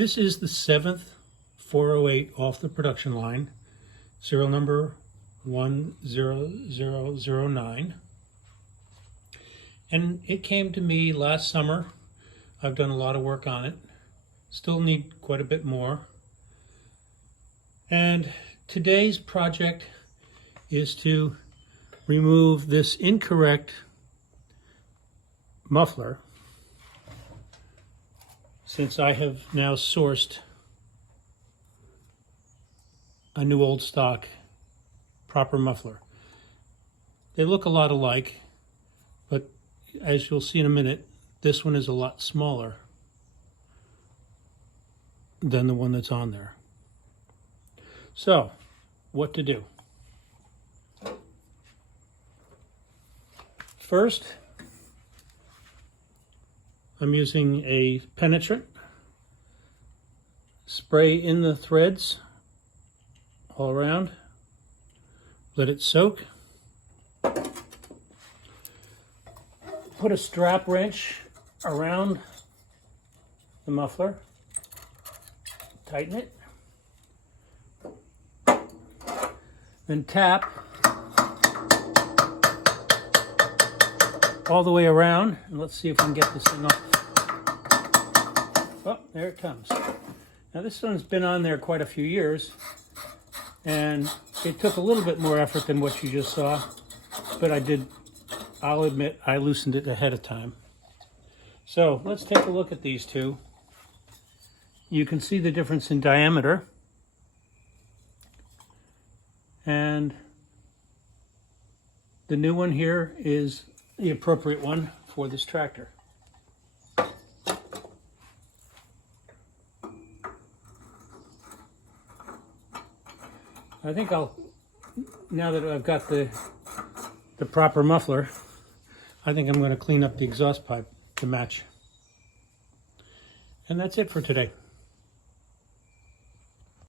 This is the 7th 408 off the production line, serial number 10009. And it came to me last summer. I've done a lot of work on it. Still need quite a bit more. And today's project is to remove this incorrect muffler, since I have now sourced a new old stock proper muffler. They look a lot alike, but as you'll see in a minute, this one is a lot smaller than the one that's on there. So, what to do? First, I'm using a penetrant. Spray in the threads all around. Let it soak. Put a strap wrench around the muffler. Tighten it. Then tap all the way around, and let's see if we can get this thing off. Oh, there it comes. Now this one's been on there quite a few years, and it took a little bit more effort than what you just saw, but I'll admit, I loosened it ahead of time. So let's take a look at these two. You can see the difference in diameter, and the new one here is the appropriate one for this tractor. I think now that I've got the proper muffler, I think I'm going to clean up the exhaust pipe to match. And that's it for today.